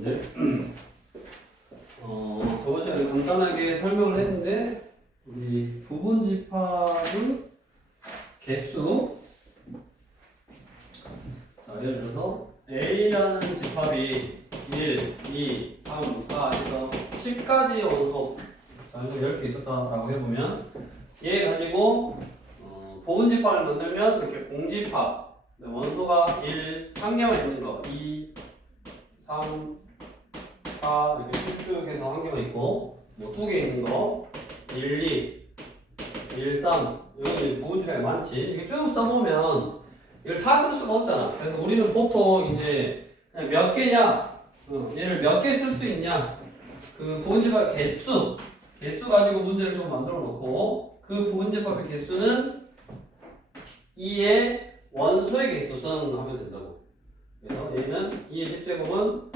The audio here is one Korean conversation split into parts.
문제. 저번 시간에 간단하게 설명을 했는데 우리 부분집합의 개수. 자, 예를 들어서 A라는 집합이 1, 2, 3, 4 해서 10까지의 원소, 자, 이거 10개 있었다라고 해보면 얘 가지고 부분집합을 만들면 이렇게 공집합, 원소가 1, 한 개만 있는 거, 2, 3, 4 이렇게 쭉 해서 한 개만 있고, 뭐 두 개 있는 거, 1, 2, 1, 3 여기 부분집합이 많지. 이렇게 쭉 써보면 이걸 다 쓸 수가 없잖아. 그래서 우리는 보통 이제 그냥 몇 개냐, 얘를 몇 개 쓸 수 있냐, 그 부분집합의 개수 가지고 문제를 좀 만들어 놓고, 그 부분집합의 개수는 2의 원소의 개수선 하면 된다고. 그래서 얘는 2의 10제곱은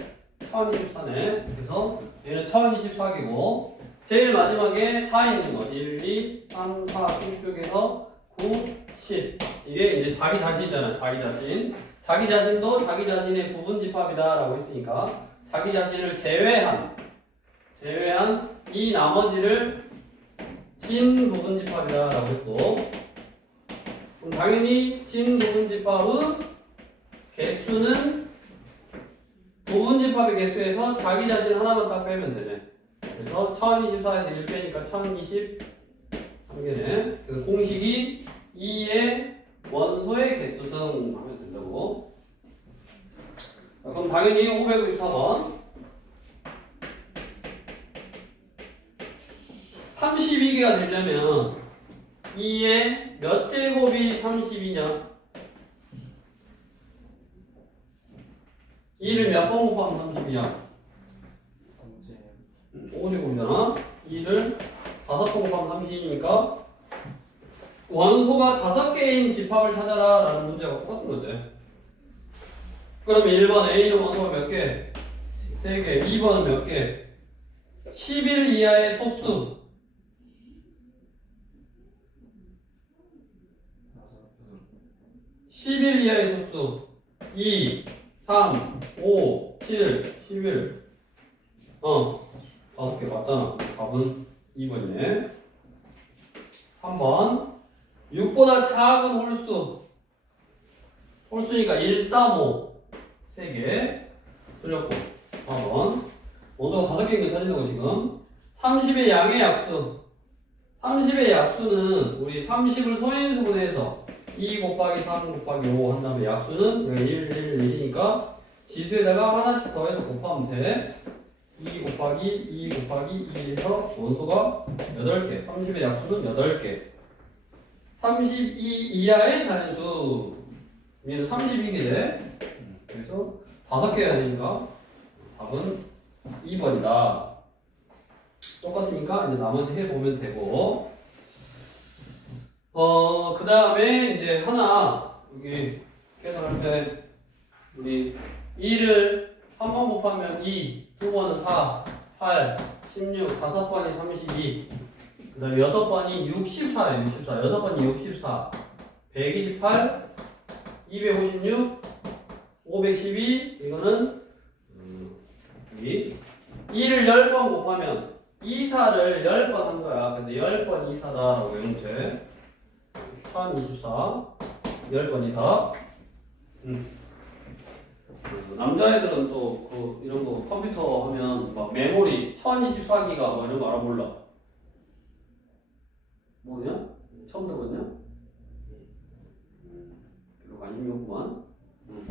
1024네. 그래서 얘는 1024개고, 제일 마지막에 다 있는 거 1, 2, 3, 4 쭉쭉해서 9, 10. 이게 이제 자기 자신이잖아. 자기 자신. 자기 자신도 자기 자신의 부분집합이다 라고 했으니까 자기 자신을 제외한 이 나머지를 진 부분집합이다 라고 했고, 그럼 당연히 진 부분집합의 개수는 부분집합의 개수에서 자기 자신 하나만 딱 빼면 되네. 그래서 1024에서 1 빼니까 1020 한개네. 그래서 공식이 2의 원소의 개수승 하면 된다고. 자, 그럼 당연히 594번 32개가 되려면 2의 몇 제곱이 32냐? 2를 몇 번 곱하면 30이야? 5제곱이잖아. 2를 5번 곱하면 30이니까 원소가 5개인 집합을 찾아라 라는 문제가 똑같은 거지. 그러면 1번 A는 원소가 몇 개? 3개. 2번은 몇 개? 10일 이하의 소수. 10일 이하의 소수 2, 3, 5, 7, 11. 5개 맞잖아. 답은 2번이네. 3번 6보다 작은 홀수니까 1, 3, 5 3개 틀렸고. 4번 원소가 5개인 거 찾는다고 지금. 30의 양의 약수. 30의 약수는 우리 30을 소인수분해서 2 곱하기 3 곱하기 5 한 다음에 약수는 1, 1, 1이니까 지수에다가 하나씩 더해서 곱하면 돼. 2 곱하기 2 곱하기 2 해서 원소가 8개. 30의 약수는 8개. 32 이하의 자연수. 얘는 32개 돼. 그래서 5개가 되니까 답은 2번이다. 똑같으니까 이제 나머지 해보면 되고. 그 다음에 이제 하나, 여기 계산할 때, 우리 2를 한 번 곱하면 2, 두 번은 4, 8, 16, 5번이 32, 그 다음에 6번이 64에 64, 6번이 64, 128, 256, 512, 이거는, 여기, 2를 10번 곱하면 24를 10번 한 거야. 그래서 10번 24다라고 외우면 돼. 1024 10번 이사. 남자애들은 또 이런 거 컴퓨터 하면 막 메모리 1024기가 뭐 이런 거 알아볼라. 뭐냐? 처음 들어봤냐? 별로 관심이 없구만.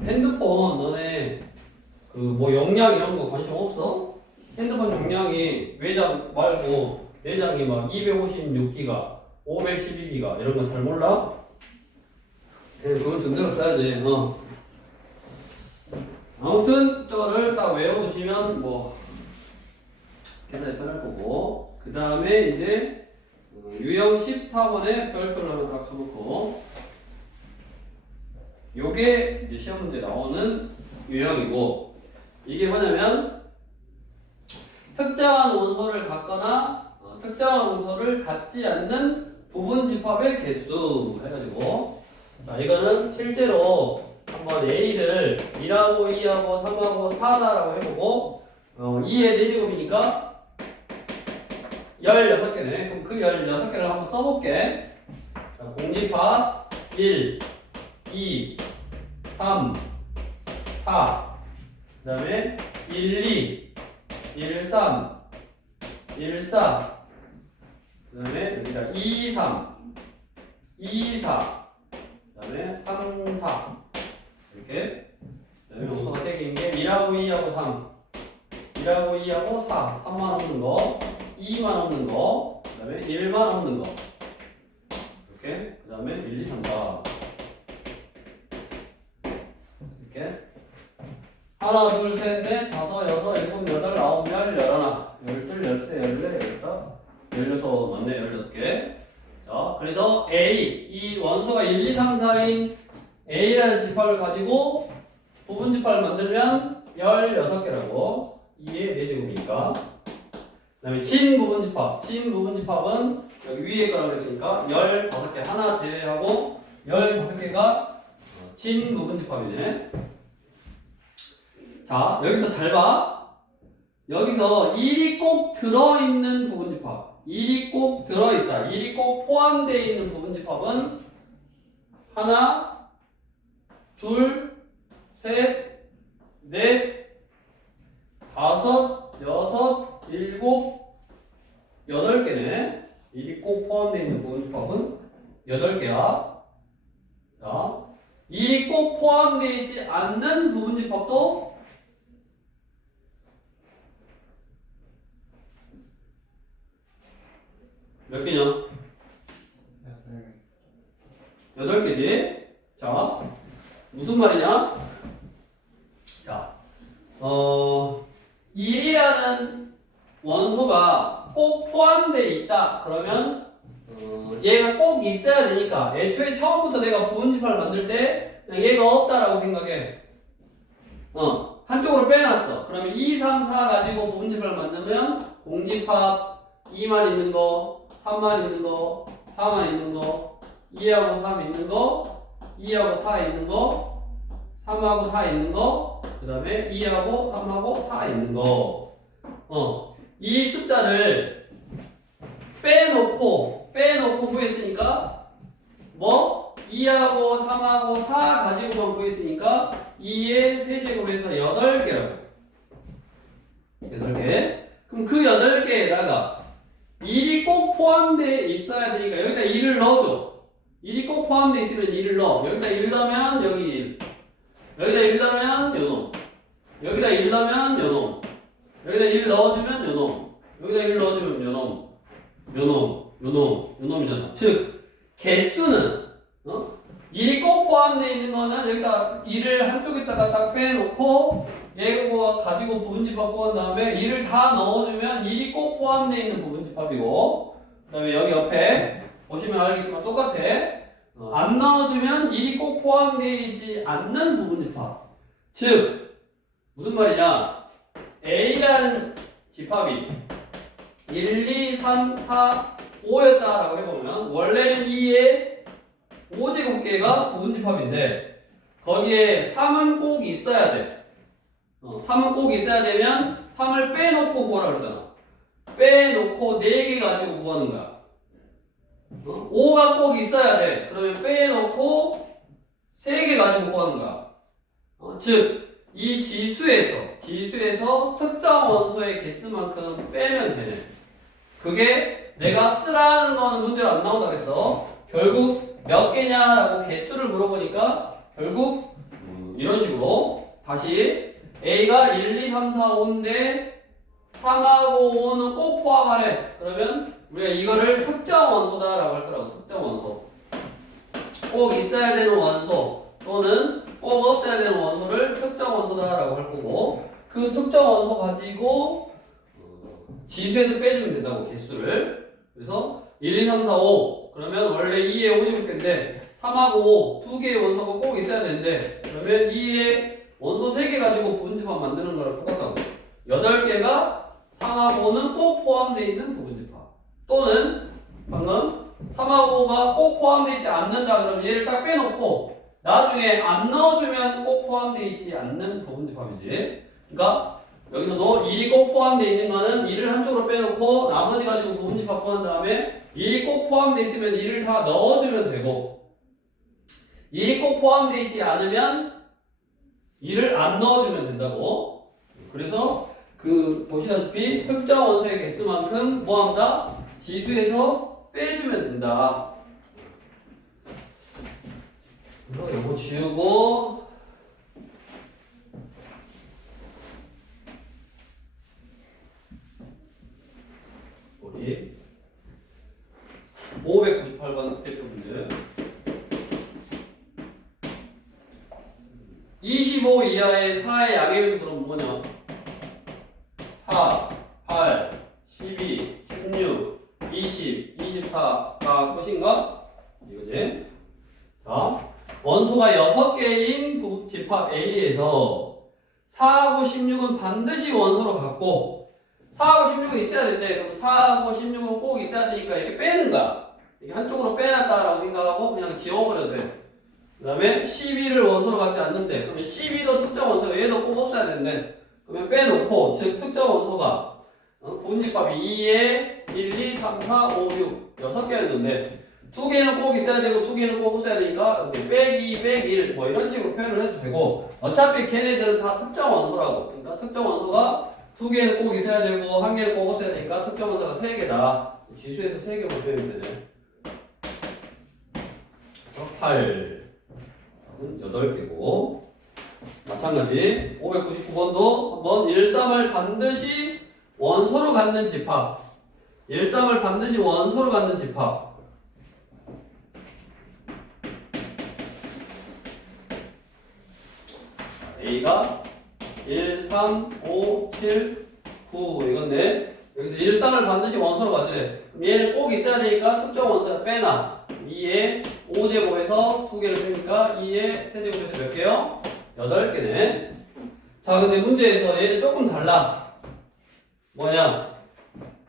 핸드폰 너네 그 뭐 용량 이런 거 관심 없어? 핸드폰 용량이 외장 말고 내장이 막 256기가 512기가 이런 거 잘 몰라? 그건 존재로 써야지. 아무튼 저거를 딱 외워두시면 뭐 계산이 편할 거고. 그 다음에 이제 유형 14번에 별표를 하나 딱 쳐놓고, 요게 이제 시험 문제 나오는 유형이고, 이게 뭐냐면 특정한 원소를 갖거나 특정한 원소를 갖지 않는 부분집합의 개수 해가지고, 자 이거는 실제로 한번 A를 1하고 2하고 3하고 4다라고 해보고 2의 4제곱이니까 16개네. 그럼 그 16개를 한번 써볼게. 자, 공집합 1, 2, 3, 4. 그 다음에 1, 2, 1, 3, 1, 4. 그 다음에 여기다 2, 3, 2, 4. 그 다음에 3, 4. 이렇게. 그 다음에 요소가 3개인 게 1하고 2하고 3. 1하고 2하고 4. 3만 없는 거. 2만 없는 거. 그 다음에 1만 없는 거. 이렇게. 그 다음에 1, 2, 3, 4. 이렇게. 하나, 둘, 셋, 넷, 다섯, 여섯, 일곱, 여덟, 아홉, 열, 열하나, 열둘, 열세, 열네, 열다, 열여섯, 맞네, 16개. 자, 그래서 A, 이 원소가 1, 2, 3, 4인 A라는 집합을 가지고 부분 집합을 만들면 16개라고. 2의 4제곱이니까. 그 다음에 진 부분 집합. 진 부분 집합은 여기 위에 거라고 그랬으니까 15개. 하나 제외하고 15개가 진 부분 집합이네. 자, 여기서 잘 봐. 여기서 1이 꼭 들어있는 부분집합. 1이 꼭 들어있다. 1이 꼭 포함되어 있는 부분집합은 하나, 둘, 셋, 넷, 다섯, 여섯, 일곱, 8개네. 1이 꼭 포함되어 있는 부분집합은 8개야. 자, 1이 꼭 포함되어 있지 않는 부분집합도 몇 개냐? 8개지? 자, 무슨 말이냐? 자, 1이라는 원소가 꼭 포함되어 있다. 그러면, 얘가 꼭 있어야 되니까, 애초에 처음부터 내가 부분집합을 만들 때, 그냥 얘가 없다라고 생각해. 한쪽으로 빼놨어. 그러면 2, 3, 4 가지고 부분집합을 만들면, 공집합 2만 있는 거, 3만 있는 거, 4만 있는 거, 2하고 3 있는 거, 2하고 4 있는 거, 3하고 4 있는 거, 그 다음에 2하고 3하고 4 있는 거. 이 숫자를 빼놓고 구했으니까, 뭐? 2하고 3하고 4 가지고만 구했으니까, 2의 세제곱에서 8개라고. 8개. 그럼 그 8개에다가 1이 꼭 포함되어 있어야 되니까 여기다 1을 넣어줘. 1이 꼭 포함되어 있으면 1을 넣어. 여기다 1 넣으면 여기 1. 여기다 1 넣으면 요놈. 여기다 1 넣으면 요놈. 여기다 1 넣어주면 요놈. 여기다 1 넣어주면 요놈이잖아. 즉 개수는 1이 꼭 포함되어 있는 거는 여기다 1을 한쪽에다가 딱 빼놓고 얘가 가지고 부분집합 구한 다음에 1을 다 넣어주면 1이 꼭 포함되어 있는 부분집합이고, 그 다음에 여기 옆에 보시면 알겠지만 똑같아. 안 넣어주면 1이 꼭 포함되어 있지 않는 부분집합. 즉 무슨 말이냐? A라는 집합이 1, 2, 3, 4, 5였다라고 해보면 원래는 2의 5제곱계가 부분집합인데 거기에 3은 꼭 있어야 돼. 3은 꼭 있어야 되면 3을 빼놓고 구하라 그러잖아. 빼놓고 4개 가지고 구하는 거야. 5가 꼭 있어야 돼. 그러면 빼놓고 3개 가지고 구하는 거야. 즉, 이 지수에서 특정 원소의 개수만큼 빼면 되네. 그게 내가 쓰라는 거는 문제로 안 나온다 그랬어. 결국 몇 개냐라고 개수를 물어보니까 결국 이런 식으로 다시 A가 1, 2, 3, 4, 5인데 3하고 5는 꼭 포함하래. 그러면 우리가 이거를 특정 원소다라고 할 거라고. 특정 원소. 꼭 있어야 되는 원소 또는 꼭 없어야 되는 원소를 특정 원소다라고 할 거고, 그 특정 원소 가지고 지수에서 빼주면 된다고, 개수를. 그래서 1, 2, 3, 4, 5 그러면 원래 2의 5제곱인데 3하고 5 두 개의 원소가 꼭 있어야 되는데 그러면 2의 원소 3개 가지고 부분집합 만드는 거랑 똑같다고. 8개가 3하고 5는 꼭 포함되어 있는 부분집합. 또는 방금 3하고 5가 꼭 포함되어 있지 않는다 그러면 얘를 딱 빼놓고 나중에 안 넣어주면 꼭 포함되어 있지 않는 부분집합이지. 그러니까 여기서도 1이 꼭 포함되어 있는 거는 1을 한쪽으로 빼놓고 나머지 가지고 부분집합 구한 다음에 1이 꼭 포함되어 있으면 1을 다 넣어주면 되고 1이 꼭 포함되어 있지 않으면 1을 안 넣어주면 된다고. 그래서 그 보시다시피 특정 원소의 개수만큼 뭐합니다? 지수에서 빼주면 된다. 그래서 요거 지우고 우리 598번 대표 문제 25 이하의 4의 양의 배수 그럼 뭐냐? 4, 8, 12, 16, 20, 24가 끝인가? 이거지? 자, 원소가 6개인 집합 A에서 4하고 16은 반드시 원소로 갖고 4하고 16은 있어야 되는데 그럼 4하고 16은 꼭 있어야 되니까 이렇게 빼는 거야. 이렇게 한쪽으로 빼놨다라고 생각하고 그냥 지워버려도 돼. 그 다음에 12를 원소로 갖지 않는데 그러면 12도 특정 원소 얘도 꼭 없어야 되는데 그러면 빼놓고 즉 특정 원소가 부분집합이 2에 1, 2, 3, 4, 5, 6 6개였는데 2개는 꼭 있어야 되고 2개는 꼭 없어야 되니까 빼기, 빼기 1 뭐 이런 식으로 표현을 해도 되고 어차피 걔네들은 다 특정 원소라고. 그러니까 특정 원소가 2개는 꼭 있어야 되고 1개는 꼭 없어야 되니까 특정 원소가 3개다. 지수에서 3개 보시면 되네. 8 8개고 마찬가지 599번도 한번 13을 반드시 원소로 갖는 집합 13을 반드시 원소로 갖는 집합 A가 1, 3, 5, 7, 9 이건데 여기서 13을 반드시 원소로 가지. 그럼 얘는 꼭 있어야 되니까 특정 원소를 빼놔. 2의 5제곱에서 2개를 빼니까 2의 세제곱에서 몇 개요? 8개네. 자, 근데 문제에서 얘는 조금 달라. 뭐냐?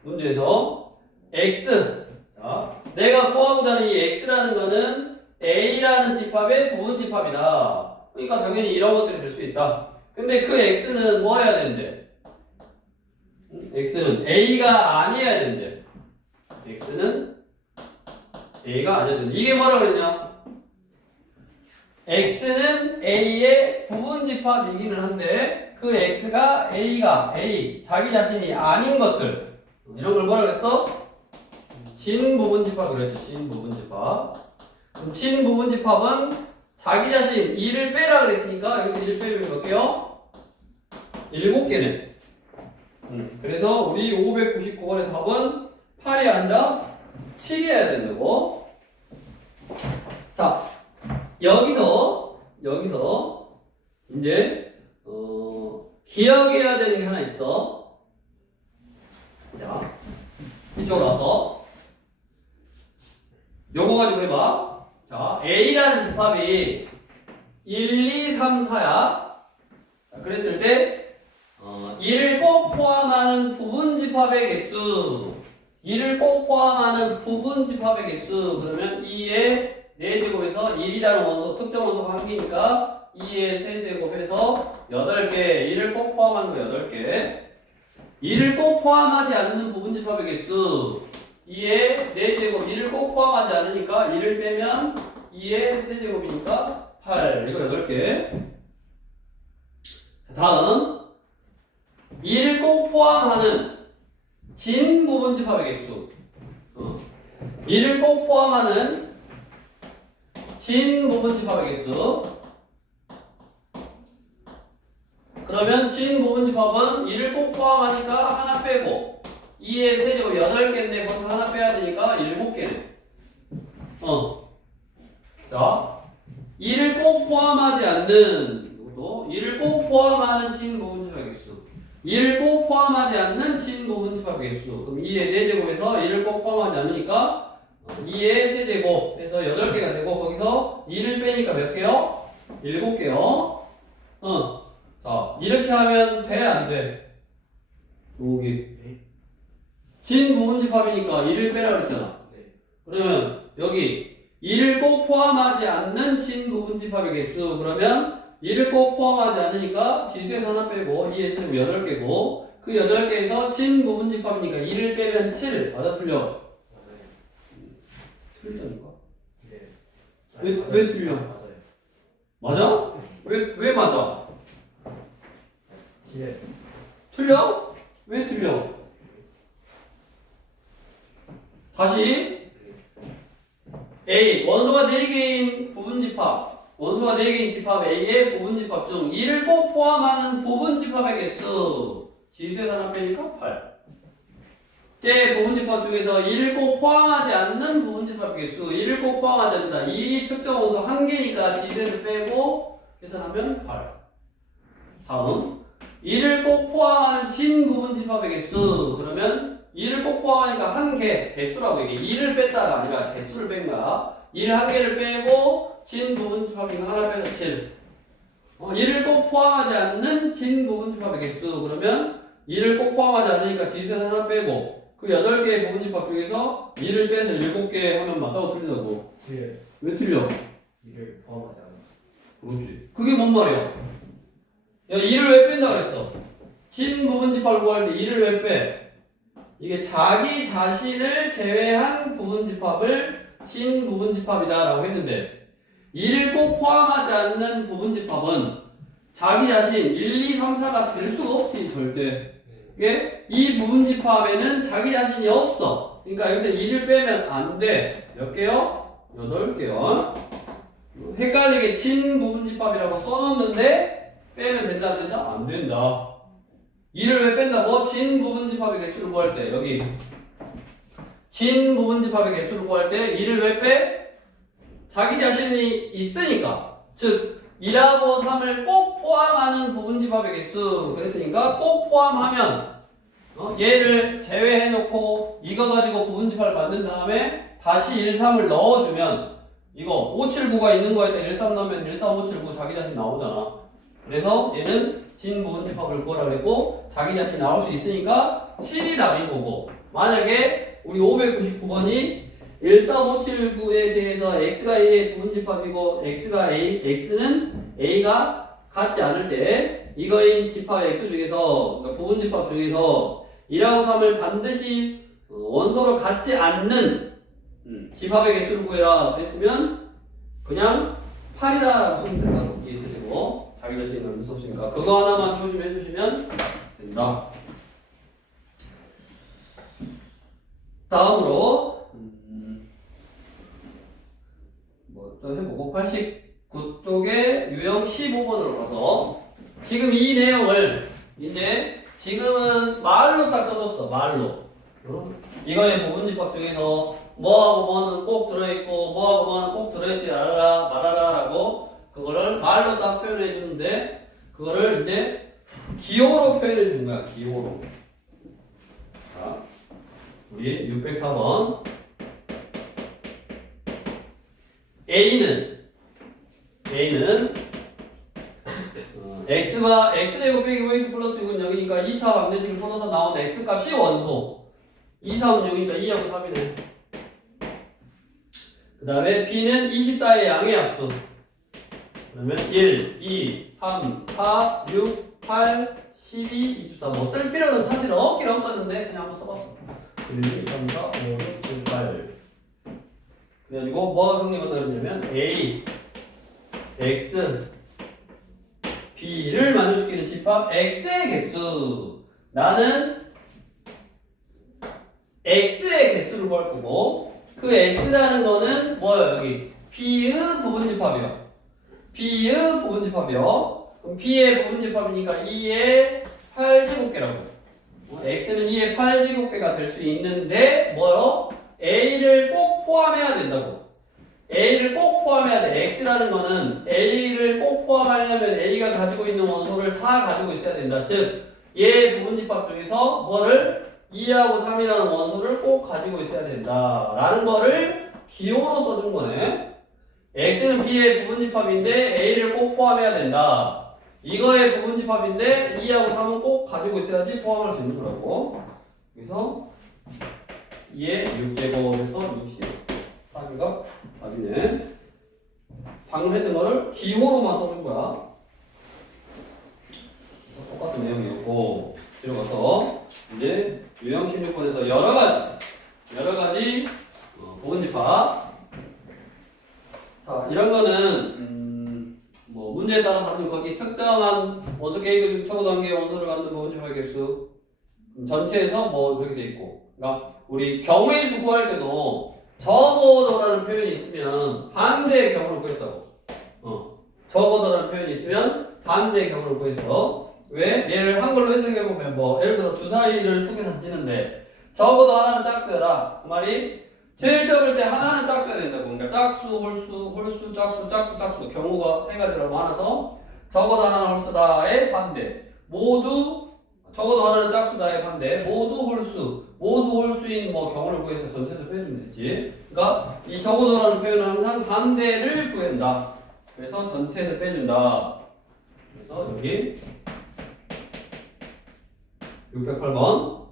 문제에서 x. 자, 내가 구하고자 이 x라는 거는 a라는 집합의 부분집합이다. 그러니까 당연히 이런 것들이 될 수 있다. 근데 그 x는 뭐 해야 되는데? x는 a가 아니어야 되는데. x는 a가 아니어야 되는데. 이게 뭐라 그랬냐? x는 a의 부분집합이기는 한데 그 x가 a가 a 자기 자신이 아닌 것들 이런 걸 뭐라 그랬어? 진부분집합 그랬죠. 진부분집합. 그럼 진부분집합은 자기 자신 2를 빼라 그랬으니까 여기서 1 빼면 몇 개요? 7개네. 그래서 우리 599번의 답은 8이 아니라 7이어야 된다고. 자, 여기서 이제 기억해야 되는 게 하나 있어. 자, 이쪽으로 와서 요거 가지고 해봐. 자, A라는 집합이 1, 2, 3, 4야. 자, 그랬을 때 2를 꼭 포함하는 부분집합의 개수 2를 꼭 포함하는 부분집합의 개수 그러면 2의 4제곱에서 1이라는 원소 특정 원소가 1개니까 2의 세제곱해서 8개 1을 꼭 포함하는 거 8개 2를 꼭 포함하지 않는 부분집합의 개수 2의 4제곱 1을 꼭 포함하지 않으니까 1을 빼면 2의 세제곱이니까 8 이거 8개. 자, 다음 2를 꼭 포함하는 진 부분집합의 개수 2를 꼭 포함하는 진 부분집합의 개수 그러면 진 부분집합은 2를 꼭 포함하니까 하나 빼고 2의 세제곱 8개인데 거기서 하나 빼야 되니까 7개네. 자, 2를 꼭 포함하지 않는 이것도 2를 꼭 포함하는 진 부분집합의 개수 2를 꼭 포함하지 않는 진 부분집합의 개수 그럼 2의 4제곱에서 1을 꼭 포함하지 않으니까 2의 세제곱 해서 8개가 되고 거기서 2를 빼니까 몇 개요? 7개요. 자, 이렇게 하면 돼? 안 돼? 여기 진 부분집합이니까 2를 빼라 그랬잖아. 그러면 여기 2를 꼭 포함하지 않는 진 부분집합의 개수 그러면 2를 꼭 포함하지 않으니까 지수에서 하나 빼고 2에서 8개고 그 8개에서 진 부분집합이니까 2를 빼면 7. 맞아 틀려? 맞아요. 틀리다니까. 네. 왜 틀려? 맞아요. 맞아? 왜 맞아? 예. 틀려? 왜 틀려? 다시 A 원소가 4개인 부분집합 원소가 4개인 집합 A의 부분집합 중 2를 꼭 포함하는 부분집합의 개수 지수에서 하나 빼니까 8 제 부분집합 중에서 2를 꼭 포함하지 않는 부분집합의 개수 2를 꼭 포함하지 않는다 2이 특정 원소 1개니까 지수에서 빼고 계산하면 8 다음 2를 꼭 포함하는 진 부분집합의 개수 그러면 2를 꼭 포함하니까 1개 개수라고 얘기해 2를 뺐다가 아니라 개수를 뺀 거야 2를 1개를 빼고 진 부분집합이니까 하나 빼서 7 2를 꼭 포함하지 않는 진 부분집합의 개수 그러면 2를 꼭 포함하지 않으니까 지수에서 하나 빼고 그 8개의 부분집합 중에서 2를 빼서 7개 하면 맞다고 틀린다고 예. 왜 틀려? 이를 포함하지 않았어. 그렇지 그게 뭔 말이야? 야 2를 왜 뺀다 그랬어? 진 부분집합을 구할 때 2를 왜 빼? 이게 자기 자신을 제외한 부분집합을 진 부분집합이다 라고 했는데 2를 꼭 포함하지 않는 부분집합은 자기 자신 1, 2, 3, 4가 될 수가 없지 절대 이게 이 부분집합에는 자기 자신이 없어 그러니까 여기서 2를 빼면 안 돼 몇 개요? 8개요 헷갈리게 진 부분집합이라고 써놓는데 빼면 된다 안 된다? 안 된다 2를 왜 뺀다고? 진 부분집합의 개수를 구할 때 여기 진 부분집합의 개수를 구할 때 2를 왜 빼? 자기 자신이 있으니까 즉 2하고 3을 꼭 포함하는 부분집합의 개수 그랬으니까 꼭 포함하면 얘를 제외해놓고 이거 가지고 부분집합을 만든 다음에 다시 1, 3을 넣어주면 이거 5, 7, 9가 있는 거에다 1, 3 넣으면 1, 3, 5, 7, 9 자기 자신 나오잖아 그래서 얘는 진 부분집합을 구하라 그랬고 자기 자신 나올 수 있으니까 7이 답인 거고 만약에 우리 599번이 1, 4, 5, 7, 9에 대해서 x가 a의 부분집합이고 x는 a가 같지 않을 때 이거인 집합 x 중에서 그러니까 부분집합 중에서 1하고 3을 반드시 원소로 같지 않는 집합의 개수를 구해라 그랬으면 그냥 8이다라고 쓰면 된다고 이해되시고 자기 자신이 만들 수 없으니까 그거 하나만 조심해 주시면 된다. 다음으로 뭐 또 해보고 89쪽에 유형 15번으로 가서 지금 이 내용을 이제 지금은 말로 딱 써줬어 말로 이거의 부분집합 중에서 뭐하고 뭐는 꼭 들어있고 뭐하고 뭐는 꼭 들어있지 말아라 라고 그거를 말로 딱 표현해 주는데 그거를 이제 기호로 표현해 주는 거야 기호로 자 우리 604번 A는 x가 x제곱 빼기 5x 플러스 6은 0이니까 2차 방정식을 풀어서 나온 x값이 원소 2, 3은 0이니까 2하고 3이네 그 다음에 b는 24의 양의 합수 그러면 1, 2, 3, 4, 6, 8, 12, 24 뭐 쓸 필요는 사실 없긴 없었는데 그냥 한번 써봤어 1, 2, 3, 4, 5, 6, 7, 8 그래가지고 뭐가 성립을 하냐면 A, X, B를 만족시키는 집합 X의 개수 나는 X의 개수를 구할 거고 그 X라는 거는 뭐예요 여기 B의 부분집합이요 B의 부분집합이요 그럼 B의 부분집합이니까 2의 8제곱개라고 X는 2의 8제곱개가 될 수 있는데 뭐요? A를 꼭 포함해야 된다고 A를 꼭 포함해야 돼 X라는 거는 A를 꼭 포함하려면 A가 가지고 있는 원소를 다 가지고 있어야 된다 즉 얘 부분집합 중에서 뭐를 2하고 3이라는 원소를 꼭 가지고 있어야 된다 라는 거를 기호로 써준 거네 X는 B의 부분집합인데 A를 꼭 포함해야 된다 이거의 부분집합인데 2하고 3은 꼭 가지고 있어야지 포함할 수 있는 거라고 그래서 2의 6제곱에서 64개가 답이네 방금 했던 거를 기호로만 써준 거야 16번에서 여러 가지 부분집합. 자, 이런 거는 뭐 문제에 따라 다르면 거기 특정한 원소 개인그 중 초고단계 원소를 갖는 부분집합 개수 전체에서 뭐 그렇게 돼 있고. 그러니까 우리 경우의 수 구할 때도 적어도라는 표현이 있으면 반대의 경우를 구했다고. 적어도라는 표현이 있으면 반대의 경우를 구해서. 왜? 얘를 한글로 해석해보면 뭐 예를 들어 주사위를 두 개 던지는데 적어도 하나는 짝수여라 그 말이 제일 적을 때 하나는 짝수여야 된다고. 그러니까 짝수, 홀수, 짝수 경우가 세 가지로 많아서 적어도 하나는 홀수다의 반대 모두 적어도 하나는 짝수다의 반대 모두 홀수인 뭐 경우를 구해서 전체에서 빼주면 되지. 그러니까 이 적어도라는 표현은 항상 반대를 구한다. 그래서 전체에서 빼준다. 그래서 여기 608번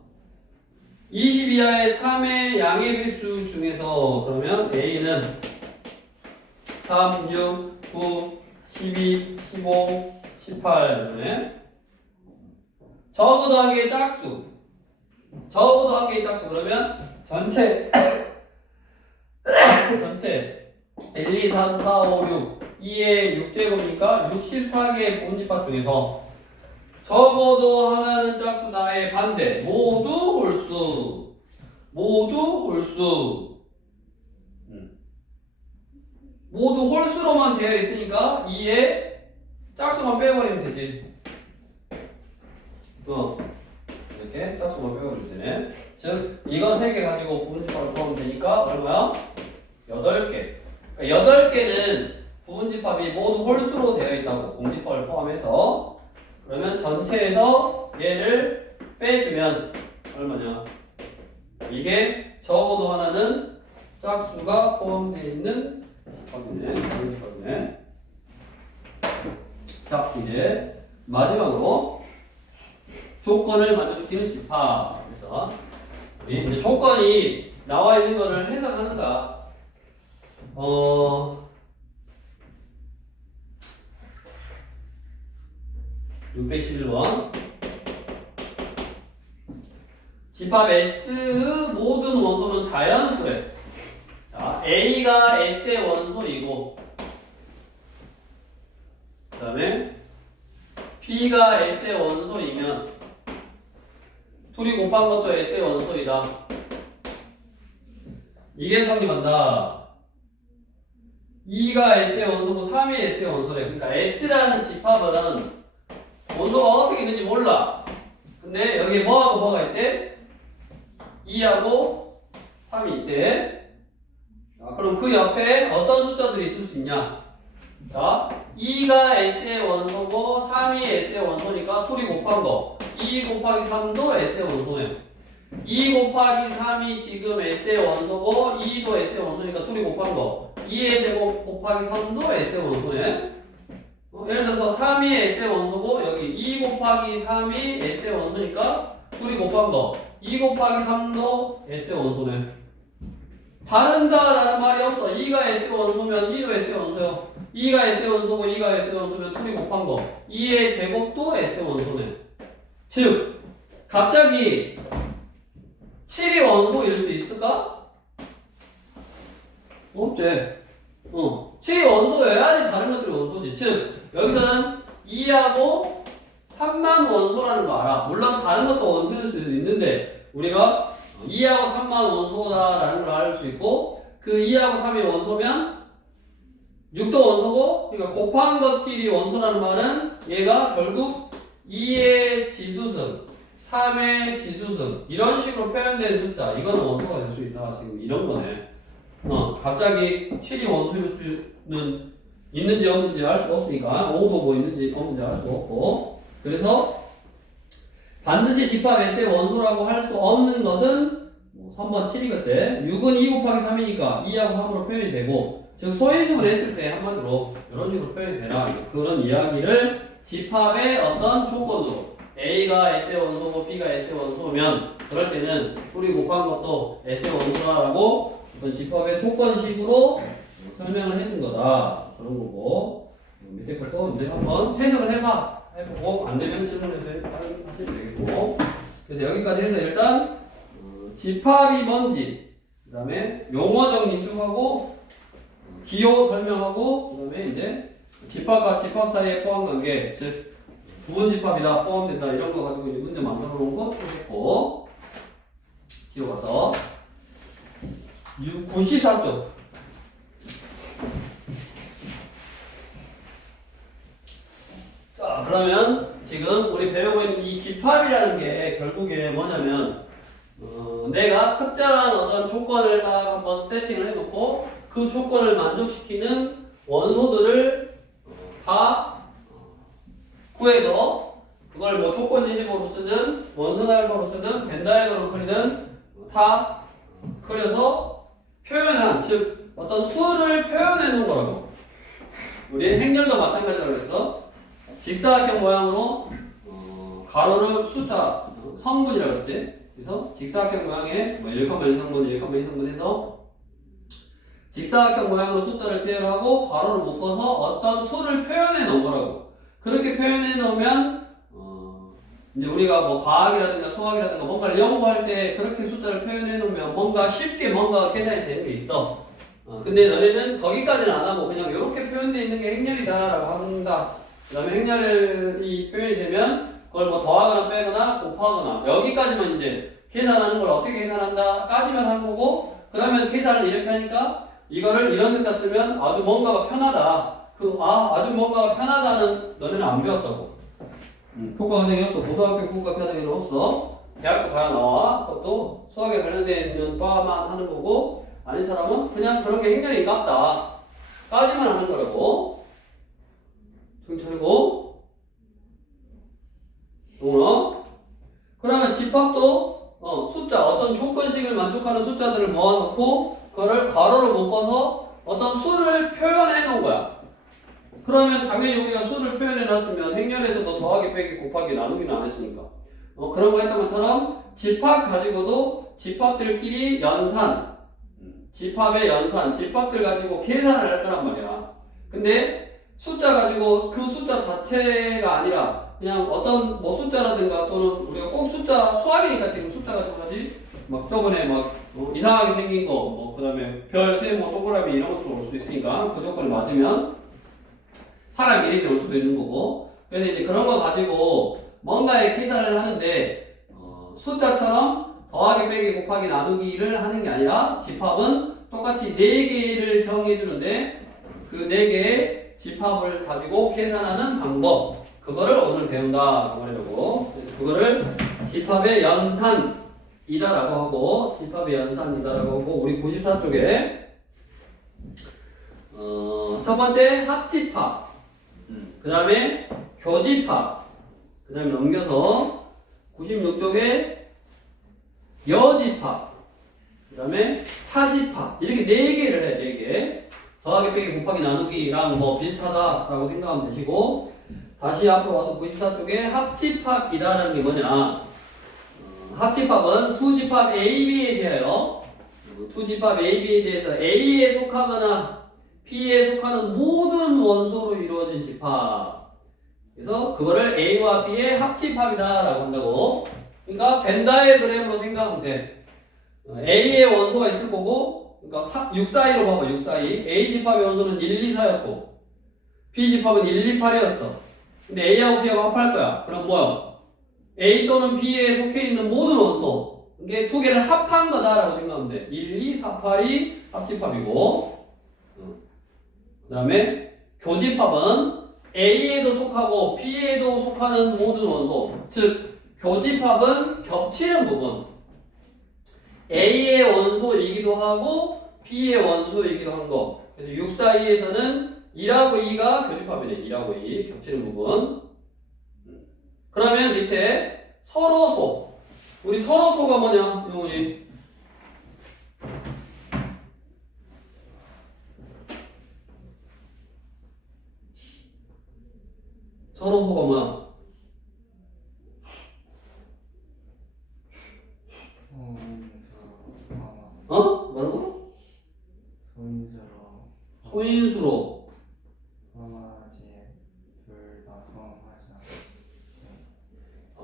20 이하의 3의 양의 배수 중에서 그러면 A는 3, 6, 9, 12, 15, 18 이러네. 적어도 한 개의 짝수 그러면 전체 1, 2, 3, 4, 5, 6 2의 6제곱이니까 64개의 부분집합 중에서 적어도 하나는 짝수다의 반대 모두 홀수 모두 홀수로만 되어 있으니까 2의 짝수만 빼버리면 되지. 이렇게 짝수만 빼버리면 되네. 즉 이거 3개 가지고 부분집합을 구하면 되니까 얼마야? 8개. 그러니까 8개는 부분집합이 모두 홀수로 되어 있다고. 공집합을 포함해서. 그러면 전체에서 얘를 빼주면 얼마냐? 이게 적어도 하나는 짝수가 포함되어 있는 집합이네. 자, 이제 마지막으로 조건을 만족시키는 집합. 그래서 우리 이제 조건이 나와 있는 거를 해석하는 거야. 611번 집합 S의 모든 원소는 자연수래. 자, A가 S의 원소이고 그 다음에 B가 S의 원소이면 둘이 곱한 것도 S의 원소이다. 이게 성립한다. 2가 S의 원소고 3이 S의 원소래. 그러니까 S라는 집합은 원소가 어떻게 있는지 몰라. 근데 여기에 뭐하고 뭐가 있대? 2하고 3이 있대. 자, 그럼 그 옆에 어떤 숫자들이 있을 수 있냐? 자, 2가 S의 원소고 3이 S의 원소니까 둘이 곱한 거 2 곱하기 3도 S의 원소네. 2 곱하기 3이 지금 S의 원소고 2도 S의 원소니까 둘이 곱한 거 2의 제곱 곱하기 3도 S의 원소네. 예를 들어서 3이 S의 원소고 여기 2 곱하기 3이 S의 원소니까 둘이 곱한 거 2 곱하기 3도 S의 원소네. 다른다라는 말이 없어. 2가 S의 원소면 2도 S의 원소요. 2가 S의 원소고 2가 S의 원소면 둘이 곱한 거 2의 제곱도 S의 원소네. 즉 갑자기 7이 원소일 수 있을까? 없지. 7이 원소여야지 다른 것들이 원소지. 즉 여기서는 2하고 3만 원소라는 거 알아. 물론 다른 것도 원소일 수도 있는데 우리가 2하고 3만 원소다라는 걸 알 수 있고 그 2하고 3이 원소면 6도 원소고 그러니까 곱한 것끼리 원소라는 말은 얘가 결국 2의 지수승 3의 지수승 이런 식으로 표현된 숫자 이거는 원소가 될 수 있다. 지금 이런 거네. 갑자기 7이 원소일 수는 있는지 없는지 알 수가 없으니까 5도 뭐 있는지 없는지 알 수가 없고 그래서 반드시 집합 S의 원소라고 할 수 없는 것은 3번 7이겠지. 6은 2 곱하기 3이니까 2하고 3으로 표현이 되고 즉 소인수분 했을 때 한마디로 이런 식으로 표현이 되라. 그런 이야기를 집합의 어떤 조건으로 A가 S의 원소고 B가 S의 원소면 그럴 때는 둘이 곱한 것도 S의 원소라고 어떤 집합의 조건식으로 설명을 해준 거다. 그런 거고 밑에 것도 이제 한번 해석을 해보고 안 되면 질문해서 하시면 되겠고 그래서 여기까지 해서 일단 집합이 뭔지, 그 다음에 용어 정리 쭉 하고, 기호 설명하고, 그 다음에 이제 집합과 집합 사이의 포함 관계, 즉, 부분 집합이다, 포함된다, 이런 거 가지고 이제 문제 만들어 놓은 거 쭉 했고, 기호 가서, 94쪽. 자, 그러면 지금 우리 배우고 있는 이 집합이라는 게 결국에 뭐냐면, 내가 특정한 어떤 조건을 딱 한번 세팅을 해놓고 그 조건을 만족시키는 원소들을 다 구해서 그걸 뭐 조건 지식으로 쓰든 원소 다이어그램으로 쓰든 벤 다이어그램으로 그리든 다 그려서 표현한, 즉 어떤 수를 표현해 놓은 거라고. 우리 행렬도 마찬가지라고 했어. 직사각형 모양으로 가로를 숫자 성분이라고 했지. 그래서 직사각형 모양의 뭐 1,1 성분, 1,2 성분 해서 직사각형 모양으로 숫자를 표현하고 괄호를 묶어서 어떤 수를 표현해 놓은 거라고. 그렇게 표현해 놓으면 이제 우리가 뭐 과학이라든가 수학이라든가 뭔가를 연구할 때 그렇게 숫자를 표현해 놓으면 뭔가 쉽게 뭔가 계산이 되는 게 있어. 근데 너네는 거기까지는 안 하고 그냥 이렇게 표현되어 있는 게 행렬이다라고 한다. 그 다음에 행렬이 표현이 되면 그걸 뭐 더하거나 빼거나 곱하거나 여기까지만 이제 계산하는 걸 어떻게 계산한다 까지만 한 거고, 그러면 계산을 이렇게 하니까 이거를 이런 데다 쓰면 아주 뭔가가 편하다. 아주 뭔가가 편하다는 너네는 안 배웠다고. 교과 과정이 없어. 고등학교 교과 과정에는 없어. 대학교 가야 나와. 그것도 수학에 관련되어 있는 과만 하는 거고, 아닌 사람은 그냥 그런 게 행렬이 같다 까지만 하는 거라고. 정신 차리고. 동원아. 그러면 집합도 숫자, 어떤 조건식을 만족하는 숫자들을 모아놓고 그거를 괄호로 묶어서 어떤 수를 표현해 놓은 거야. 그러면 당연히 우리가 수를 표현해 놨으면 행렬에서도 더하기, 빼기, 곱하기, 나누기는 안 했으니까 그런 거 했던 것처럼 집합 가지고도 집합들끼리 연산, 집합의 연산, 집합들 가지고 계산을 할 거란 말이야. 근데 숫자 가지고 그 숫자 자체가 아니라 그냥 어떤 뭐 숫자라든가 또는 우리가 꼭 숫자, 수학이니까 지금 숫자 가지고 하지, 막 저번에 막 이상하게 생긴 거, 뭐 그 다음에 별, 세모, 동그라미 이런 것도 올 수도 있으니까 그 조건이 맞으면 사람 이름이 올 수도 있는 거고. 그래서 이제 그런 거 가지고 뭔가의 계산을 하는데 숫자처럼 더하기, 빼기, 곱하기, 나누기를 하는 게 아니라 집합은 똑같이 4개를 정해주는데 그 4개의 집합을 가지고 계산하는 방법, 그거를 오늘 배운다 그러려고. 그거를 집합의 연산이다라고 하고, 집합의 연산이다라고 하고, 우리 94쪽에 첫 번째 합집합, 그 다음에 교집합, 그 다음에 넘겨서 96쪽에 여집합, 그 다음에 차집합, 이렇게 4개를 해. 4개. 더하기, 빼기, 곱하기, 나누기랑 뭐 비슷하다라고 생각하면 되시고, 다시 앞으로 와서 94쪽에 합집합이다라는 게 뭐냐. 합집합은 투집합 A, B에 대하여, 투집합 A, B에 대해서 A에 속하거나 B에 속하는 모든 원소로 이루어진 집합. 그래서 그거를 A와 B의 합집합이다라고 한다고. 그러니까 벤 다이어그램으로 생각하면 돼. A의 원소가 있을 거고, 그러니까 6, 4, 2로 봐봐. 6, 4, 2. A 집합의 원소는 1, 2, 4였고 B 집합은 1, 2, 8이었어. 근데 A하고 B하고 합할 거야. 그럼 뭐야? A 또는 B에 속해 있는 모든 원소, 이게 두 개를 합한 거다라고 생각하면 돼. 1, 2, 4, 8이 합집합이고, 그 다음에 교집합은 A에도 속하고 B에도 속하는 모든 원소, 즉 교집합은 겹치는 부분, A의 원소이기도 하고 B의 원소이기도 한 거. 그래서 6, 4, 2에서는 1하고 2가 교집합이네. 1하고 2 겹치는 부분. 그러면 밑에 서로소. 우리 서로소가 뭐냐, 영훈이? 서로소가 뭐야? 뭐라고? 소인수로.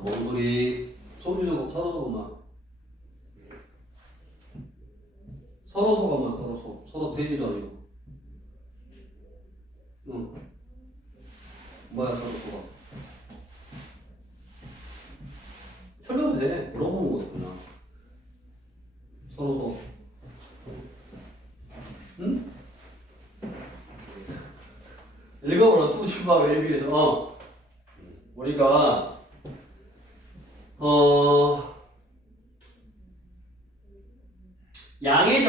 뭔 소리? 서로소구만. 되지도 않고. 응. 뭐야 서로소가? 설명도 돼. 물어보는 거였구나. 서로소. 응? 읽어보라. 투지파 웨이비에서 우리가 양의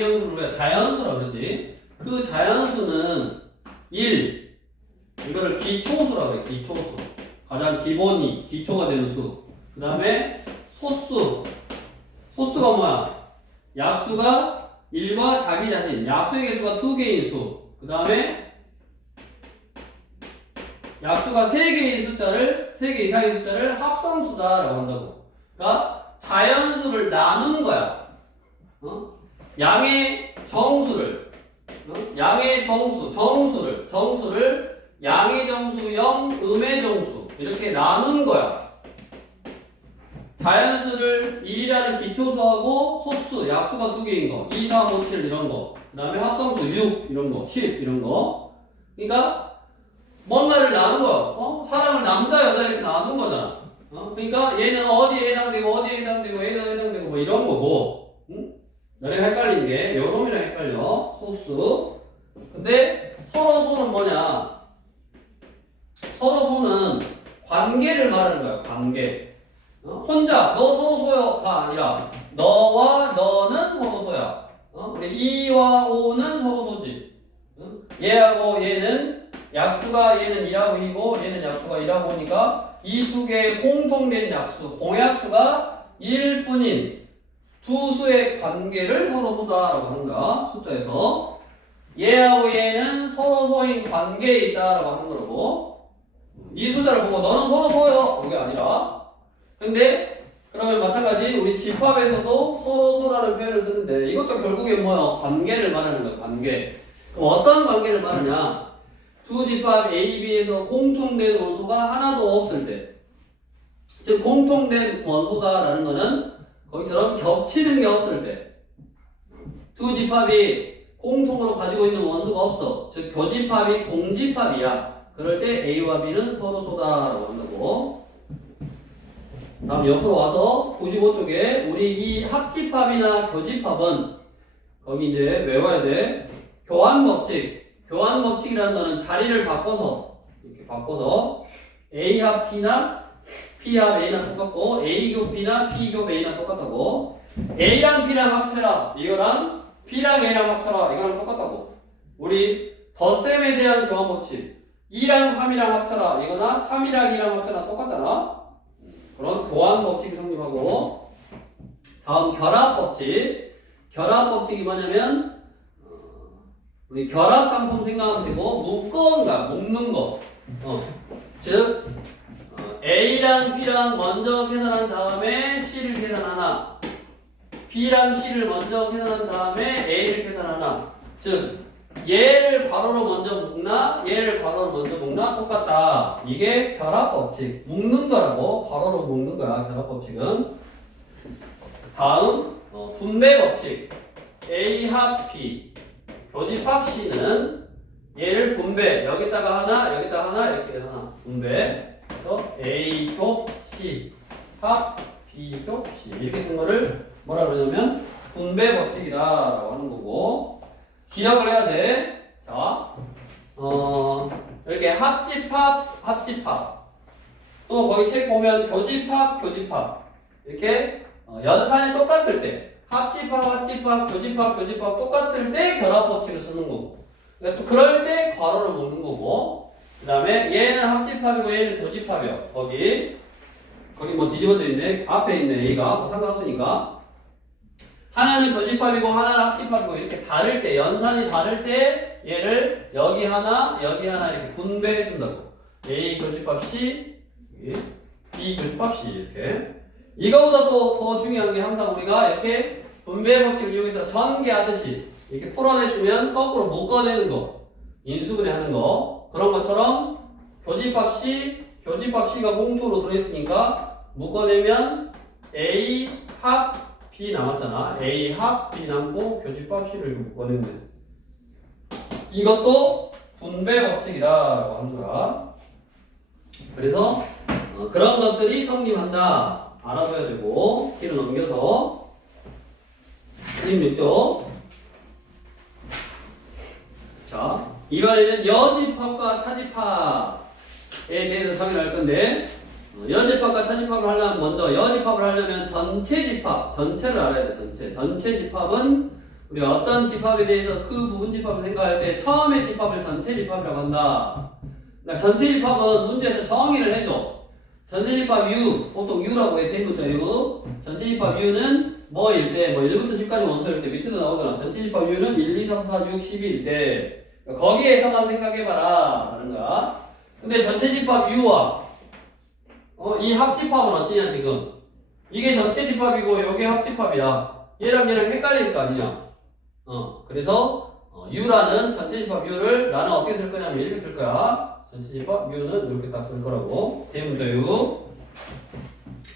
정수를 우리가 자연수라 그러지. 그 자연수는 1. 이거를 기초수라 그래. 기초수. 가장 기초가 되는 수. 그 다음에 소수. 소수가 뭐야? 약수가 1과 자기 자신. 약수의 개수가 2개인 수. 그 다음에 약수가 3개의 숫자를, 3개 이상의 숫자를 합성수다라고 한다고. 그러니까 자연수를 나누는 거야. 양의 정수를, 양의 정수를 양의 정수 0, 음의 정수 이렇게 나누는 거야. 자연수를 1이라는 기초수하고 소수, 약수가 2개인 거, 2, 4, 5, 7 이런 거, 그 다음에 합성수 6 이런 거, 10 이런 거. 그러니까 뭔가를 나눈 거야. 사람을 남자, 여자 이렇게 나눈 거잖아. 그러니까 얘는 어디에 해당되고 어디에 해당되고 해당되고 뭐 이런 거고. 너네가 헷갈리는 게 요놈이랑 헷갈려. 소수. 근데 서로소는 뭐냐? 서로소는 관계를 말하는 거야. 관계. 혼자 너 서로소여가 아니라 너와 너는 서로소야. 우리 이와 오는 서로소지. 얘하고 얘는 약수가 얘는 2하고 2고 얘는 약수가 1하고 5니까 이 두 개의 공통된 약수, 공약수가 1뿐인 두 수의 관계를 서로소다라고 하는 거야. 숫자에서. 얘하고 얘는 서로소인 관계에 있다라고 하는 거고. 이 숫자를 보고 너는 서로소여 그게 아니라. 근데 그러면 마찬가지 우리 집합에서도 서로소라는 표현을 쓰는데 이것도 결국에 뭐야? 관계를 말하는 거야. 관계. 그럼 어떤 관계를 말하냐? 두 집합 A, B에서 공통된 원소가 하나도 없을 때, 즉 공통된 원소다라는 거는 거기처럼 겹치는 게 없을 때, 두 집합이 공통으로 가지고 있는 원소가 없어. 즉 교집합이 공집합이야. 그럴 때 A와 B는 서로소다라고 한다고. 다음 옆으로 와서 95쪽에 우리 이 합집합이나 교집합은 거기 이제 외워야 돼. 교환 법칙. 교환 법칙이라는 거는 자리를 바꿔서 이렇게 바꿔서 A 합 P나 P 합 A나 똑같고 A 교 B나 P 교 A나 똑같다고. A랑 P랑 합쳐라 이거랑 P랑 A랑 합쳐라 이거랑 똑같다고. 우리 덧셈에 대한 교환 법칙 2랑 3이랑 합쳐라 이거나 3이랑 2랑 합쳐라 똑같잖아. 그런 교환 법칙이 성립하고. 다음 결합 법칙. 결합 법칙이 뭐냐면 우리 결합 상품 생각하면 되고 묶어온다. 묶는 거. 즉 A랑 B랑 먼저 계산한 다음에 C를 계산하나 B랑 C를 먼저 계산한 다음에 A를 계산하나. 즉 얘를 괄호로 먼저 묶나 얘를 괄호로 먼저 묶나 똑같다. 이게 결합 법칙. 묶는 거라고. 괄호로 묶는 거야. 결합 법칙은. 다음 분배 법칙. A 합 B 교집합 C는 얘를 분배. 여기다가 하나 여기다가 하나 이렇게 하나 분배. 그래서 A 곱 C 합 B 곱 C 이렇게 쓴 거를 뭐라 그러냐면 분배 법칙이다라고 하는 거고. 기억을 해야 돼. 자, 이렇게 합집합. 또 거기 책 보면 교집합 이렇게 연산이 똑같을 때, 합집합, 교집합 똑같을 때 결합 법칙을 쓰는 거고. 또 그럴 때 괄호를 묶는 거고. 그 다음에 얘는 합집합이고 얘는 교집합이야. 거기 뭐 뒤집어져 있네. 앞에 있네. A가 뭐 상관없으니까. 하나는 교집합이고 하나는 합집합이고 이렇게 다를 때, 연산이 다를 때 얘를 여기 하나 이렇게 분배해 준다고. A 교집합 C, B 교집합 C 이렇게. 이거보다 또 더 중요한 게 항상 우리가 이렇게 분배 법칙을 이용해서 전개하듯이 이렇게 풀어냈으면 거꾸로 묶어내는 거, 인수분해 하는 거. 그런 것처럼 교집합 C가 공통으로 들어있으니까 묶어내면 A 합 B 남았잖아. A 합 B 남고 교집합 C를 이렇게 묶어냈네. 이것도 분배 법칙이다라고 하는 거야. 그래서 그런 것들이 성립한다. 알아둬야 되고 뒤로 넘겨서 26쪽. 자, 이번에는 여집합과 차집합에 대해서 설명을 할 건데 여집합과 차집합을 하려면 먼저 여집합을 하려면 전체 집합, 전체를 알아야 돼. 전체 집합은 우리가 어떤 집합에 대해서 그 부분 집합을 생각할 때 처음에 집합을 전체 집합이라고 한다. 그러니까 전체 집합은 문제에서 정의를 해줘. 전체 집합 U, 보통 U라고 해, 대문자 U. 전체 집합 U는 뭐일 때, 뭐 1부터 10까지 원소일 때 밑에도 나오잖아. 전체 집합 U는 1, 2, 3, 4, 6, 10일 때 거기에서만 생각해봐라 라는 거야. 근데 전체 집합 U와 이 합집합은 어찌냐 지금. 이게 전체 집합이고 요게 합집합이야. 얘랑 얘랑 헷갈릴 거 아니냐. 그래서 U라는 전체 집합 U를 나는 어떻게 쓸 거냐면 이렇게 쓸 거야. 전체 집합 U는 이렇게 딱 쓸 거라고. 대문자 U.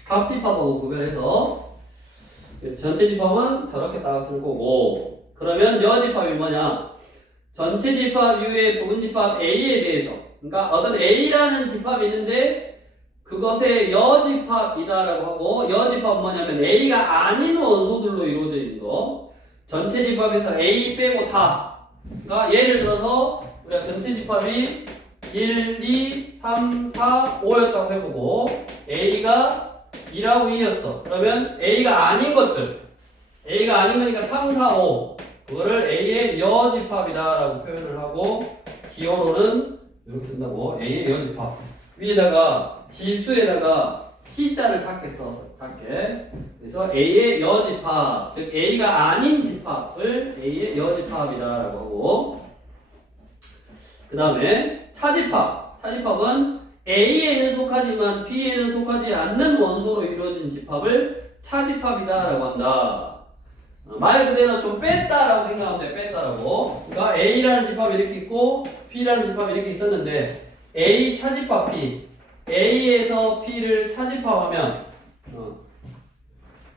합집합하고 구별해서. 그래서 전체 집합은 저렇게 딱 쓸 거고. 그러면 여집합이 뭐냐? 전체 집합 U의 부분 집합 A에 대해서. 그러니까 어떤 A라는 집합이 있는데 그것의 여집합이다라고 하고, 여집합은 뭐냐면 A가 아닌 원소들로 이루어져 있는 거. 전체 집합에서 A 빼고 다. 그러니까 예를 들어서 우리가 전체 집합이 1, 2, 3, 4, 5였다고 해보고 A가 2하고 2였어. 그러면 A가 아닌 것들, A가 아닌 거니까 3, 4, 5 그거를 A의 여집합이다라고 표현을 하고, 기호로는 이렇게 쓴다고. A의 여집합. 위에다가 지수에다가 C자를 작게 써서 작게. 그래서 A의 여집합, 즉 A가 아닌 집합을 A의 여집합이다라고 하고, 그 다음에 차집합. 차집합은 A에는 속하지만 B에는 속하지 않는 원소로 이루어진 집합을 차집합이다라고 한다. 말 그대로 좀 뺐다라고 생각하면 돼. 뺐다라고. 그러니까 A라는 집합이 이렇게 있고 B라는 집합이 이렇게 있었는데 A 차집합 B, A에서 B를 차집합하면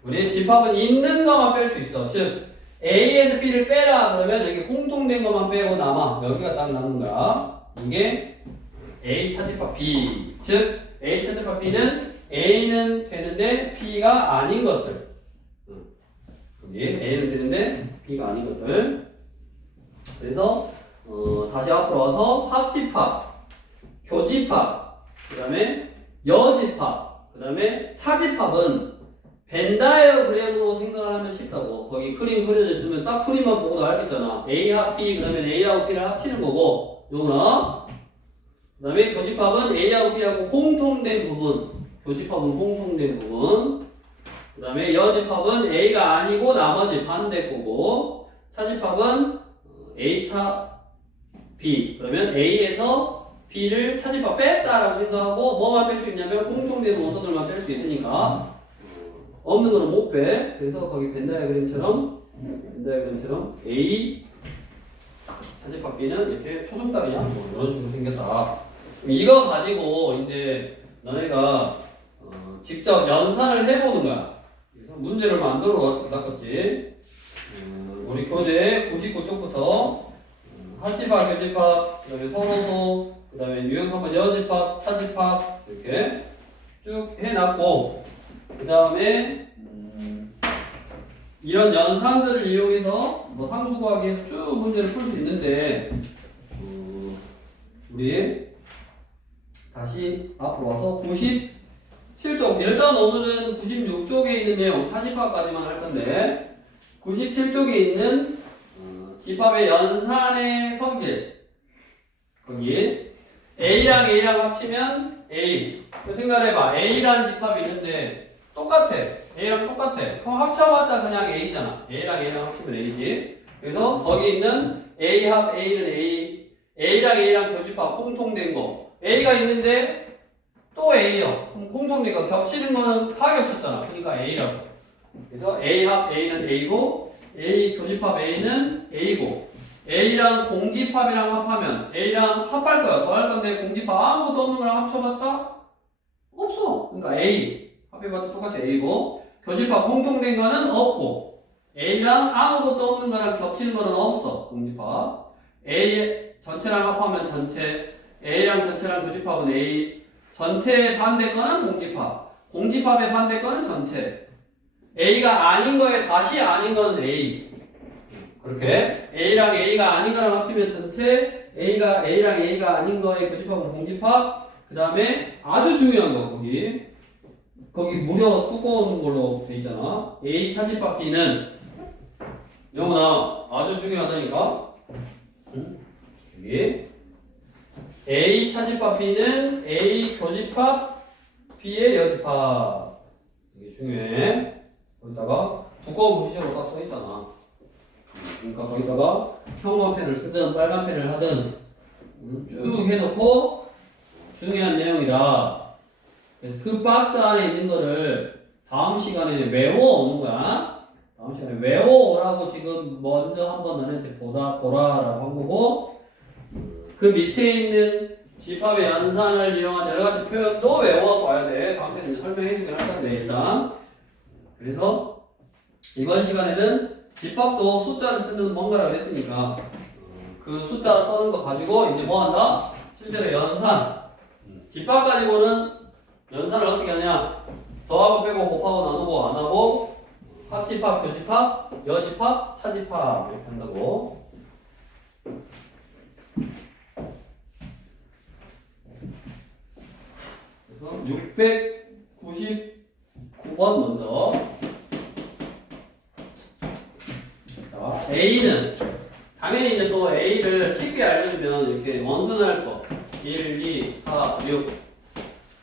우리 집합은 있는 것만 뺄 수 있어. 즉 A에서 B를 빼라 그러면 여기 공통된 것만 빼고 남아. 여기가 딱 남는 거야. 이게 A 차집합 B. 즉 A 차집합 B는 A는 되는데 B가 아닌 것들. 여기 A는 되는데 B가 아닌 것들. 그래서 다시 앞으로 와서 합집합, 교집합, 그 다음에 여집합, 그 다음에 차집합은 벤다이어그램으로 생각을 하면 쉽다고. 거기 그림 그려져 있으면 딱 그림만 보고도 알겠잖아. A 합 B 그러면 A하고 B를 합치는 거고, 요거나. 그 다음에 교집합은 A하고 B하고 공통된 부분, 교집합은 공통된 부분. 그 다음에 여집합은 A가 아니고 나머지 반대 거고, 차집합은 A 차 B 그러면 A에서 B를 차집합 뺐다라고 생각하고 뭐만 뺄 수 있냐면 공통된 원소들만 뺄 수 있으니까 없는 거는 못 빼. 그래서 거기 벤다이어그램처럼 A 차집합 B는 이렇게 초중답이냐 뭐 이런 식으로 생겼다. 이거 가지고 이제 너네가 직접 연산을 해보는 거야. 그래서 문제를 만들어 놨겠지. 우리 교재 99쪽부터 합집합, 교집합, 그 다음에 서로소, 그 다음에 유형 3번 여집합, 차집합 이렇게 쭉 해놨고, 그 다음에 이런 연산들을 이용해서 뭐 상수 구하기에서 쭉 문제를 풀 수 있는데 우리 다시 앞으로 와서 97쪽, 일단 오늘은 96쪽에 있는 내용 차집합까지만 할 건데 97쪽에 있는 집합의 연산의 성질, 거기 A랑 A랑 합치면 A. 생각해봐. A라는 집합이 있는데 똑같아. A랑 똑같아. 그럼 합쳐봤자 그냥 A잖아. A랑 A랑 합치면 A지. 그래서 거기 있는 A 합 A는 A, A랑 A랑 교집합 공통된 거. A가 있는데 또 A요. 그럼 공통된 거 겹치는 거는 다 겹쳤잖아. 그러니까 A라고. 그래서 A 합 A는 A고, A 교집합 A는 A고, A랑 공집합이랑 합하면 A랑 합할 거야. 더 할 건데 공집합 아무것도 없는 거랑 합쳐봤자 없어. 그러니까 A 합해봤자 똑같이 A고, 교집합 공통된 거는 없고 A랑 아무것도 없는 거랑 겹치는 거는 없어. 공집합. A 전체랑 합하면 전체, A랑 전체랑 교집합은 A, 전체의 반대 거는 공집합, 공집합의 반대 거는 전체. A가 아닌 거에 다시 아닌 거는 A. 그렇게 A랑 A가 아닌 거랑 합치면 전체, A랑 A가 아닌 거의 교집합은 공집합. 그 다음에 아주 중요한 거 거기 무려 두꺼운 걸로 돼 있잖아. A 차집합 B는 영훈아 아주 중요하다니까. 응? 여기 A 차집합 B는 A 교집합 B의 여집합. 이게 중요해. 거기다가 두꺼운 글씨로 딱 써 있잖아. 그러니까 거기다가 형광펜을 쓰든 빨간 펜을 하든 쭉 해놓고 중요한 내용이다. 그래서 그 박스 안에 있는 거를 다음 시간에 외워오는 거야. 다음 시간에 외워오라고 지금 먼저 한번 너네한테 보라라고 한 거고, 그 밑에 있는 집합의 연산을 이용한 여러 가지 표현도 외워봐야 돼. 다음 시간에 설명해 주긴 할 건데 일단. 그래서 이번 시간에는 집합도 숫자를 쓰는 뭔가라고 했으니까 그 숫자 써는 거 가지고 이제 뭐 한다? 실제로 연산. 집합 가지고는 연산을 어떻게 하냐? 더하고 빼고 곱하고 나누고 안 하고 합집합, 교집합, 여집합, 차집합 이렇게 한다고. 그래서 699번 먼저. 자, A는 당연히 이제 또 A를 쉽게 알려주면 이렇게 원순할 거 1, 2, 4, 6.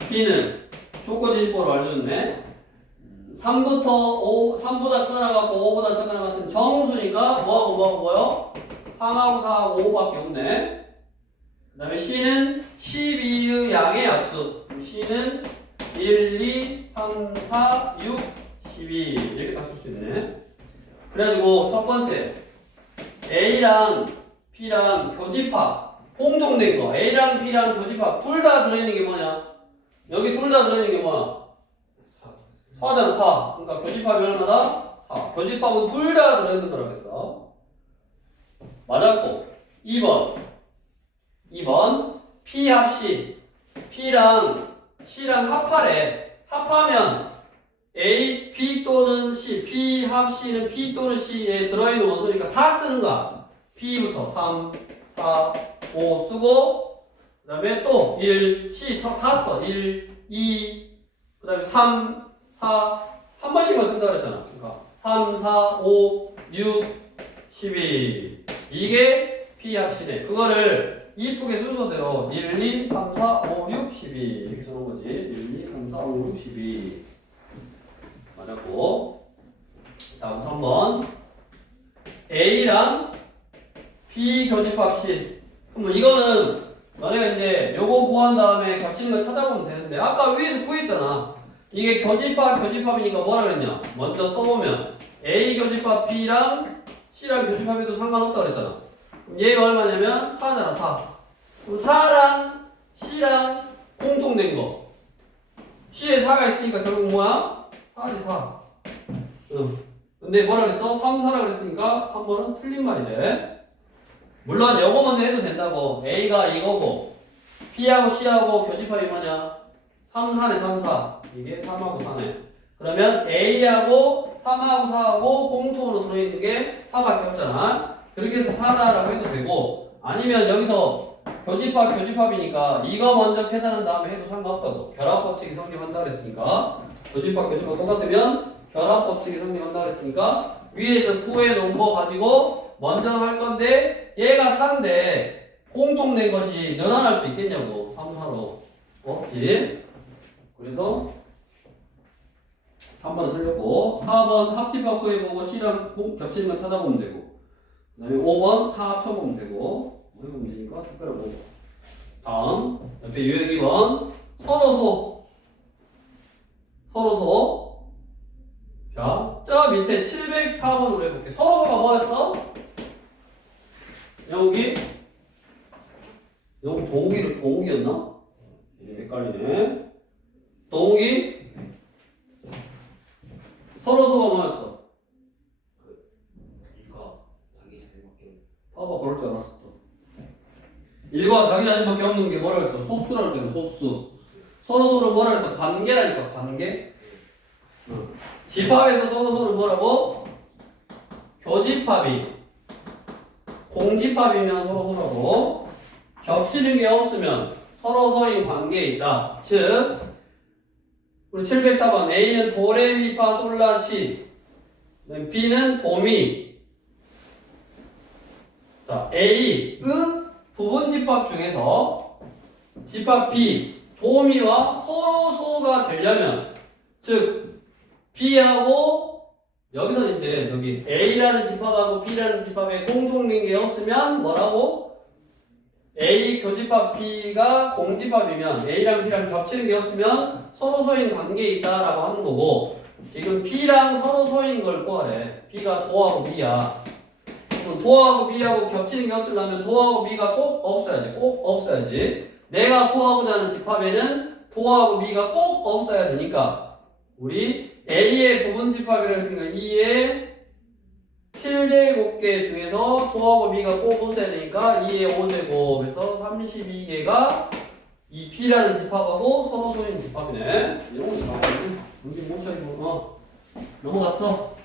B는 조건지집법으로 알려줬네. 3부터 5, 3보다 크나갖고 5보다 작거나 같은 정수니까 뭐요? 3하고 4하고 5밖에 없네. 그 다음에 C는 12의 양의 약수. C는 1, 2, 3, 4, 6, 12 이렇게 딱 쓸 수 있네. 그래가지고 첫 번째 A랑 B랑 교집합 공통된 거. A랑 B랑 교집합 둘 다 들어있는 게 뭐냐? 여기 둘 다 들어있는 게 뭐야? 4잖아 4. 그러니까 교집합이 얼마다? 4. 교집합은 둘 다 들어있는 거라고 했어. 맞았고 2번 P 합 C. P랑 C랑 합하래. 합하면 A, B 또는 C, P 합 C는 P 또는 C에 들어있는 원소니까 다 쓰는 거야. P부터 3, 4, 5 쓰고 그 다음에 또 1, C 다 써. 1, 2, 그 다음에 3, 4 한 번씩만 쓴다 그랬잖아. 그러니까 3, 4, 5, 6, 12 이게 P 합 C네. 그거를 이쁘게 순서대로 1, 2, 3, 4, 5, 6, 12 이렇게 써놓은 거지. 1, 2, 3, 4, 5, 6, 12 맞았고. 다음 3번 A랑 B 교집합 C. 그럼 이거는 너네가 이제 요거 구한 다음에 겹치는 거 찾아보면 되는데 아까 위에서 구했잖아. 이게 교집합이니까 뭐라 그랬냐? 먼저 써보면 A 교집합 B랑 C랑 교집합해도 상관없다 그랬잖아. 그럼 얘가 얼마냐면 4잖아 4. 그럼 4랑 C랑 공통된 거. C에 4가 있으니까 결국 뭐야? 4지 4. 근데 뭐라 그랬어? 3, 4라 그랬으니까 3번은 틀린 말이지. 물론 요거 먼저 해도 된다고. A가 이거고 B하고 C하고 교집합이 뭐냐? 3, 4네 3, 4. 이게 3하고 4네. 그러면 A하고 3하고 4하고 공통으로 들어있는 게 4밖에 없잖아. 그렇게 해서 4다라고 해도 되고 아니면 여기서 교집합이니까 이거 먼저 계산한 다음에 해도 상관없다고. 결합법칙이 성립한다 그랬으니까 교집합 똑같으면 결합법칙이 성립한다 그랬으니까 위에서 구해놓은 거 가지고 먼저 할 건데 얘가 4인데 공통된 것이 늘어날 수 있겠냐고. 3, 4로 없지. 그래서 3번은 틀렸고 4번 합집합 구해보고 C랑 겹치는 건 찾아보면 되고 그 다음에 5번 다 합쳐보면 되고 뭐 해보면 되니까 특별한 거고. 다음 옆에 유형 2번 서로소. 자, 저 밑에 704번으로 해볼게. 서로소가 뭐였어? 여기 동욱이였나? 헷갈리네. 동욱이 서로소가 뭐였어? 일과 자기 자신밖에 봐봐, 그럴 줄 알았어. 또. 일과 자기 자신밖에 없는 게 뭐라 했어? 소수라고 했잖아, 소수. 서로소를 뭐라 했어? 관계라니까, 관계. 집합에서 서로소를 뭐라고? 교집합이. 공집합이면 서로소라고. 겹치는 게 없으면 서로서인 관계에 있다. 즉, 우리 704번 A는 도레미파솔라시, B는 도미. 자, A, 부분 집합 중에서 집합 B, 도미와 서로소가 되려면, 즉 B하고 여기서 이제 여기 A라는 집합하고 B라는 집합에 공통된 게 없으면 뭐라고? A 교집합 B가 공집합이면 A랑 B랑 겹치는 게 없으면 서로소인 관계에 있다라고 하는 거고, 지금 B랑 서로소인 걸 구하래. B가 도하고 B야. 그럼 도하고 B하고 겹치는 게 없으려면 도하고 B가 꼭 없어야지. 꼭 없어야지. 내가 구하고자 하는 집합에는 도하고 B가 꼭 없어야 되니까 우리 A의 부분집합이라고 했으니까 2의 7제곱개 중에서 도하고 B가 꼭 없어야 되니까 2의 5제곱에서 32개가 이 B라는 집합하고 서로소인 집합이네. 이런 거 잘 정신 못 차리고 넘어갔어.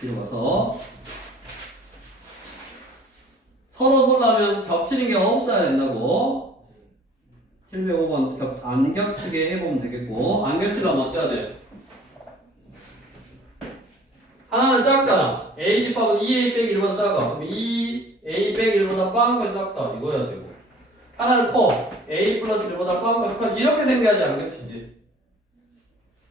뒤로 가서 서로소라면 겹치는 게 없어야 된다고. 705번 안 겹치게 해보면 되겠고, 안 겹치려면 어쩌야 돼? 하나는 작잖아. A 집합은 2A 빼기 1보다 작아. 그럼 2A 빼기 1보다 빵까지 작다. 이거야 되고. 하나는 커. A 플러스 1보다 빵까지 커. 이렇게 생겨야지 안 겹치지.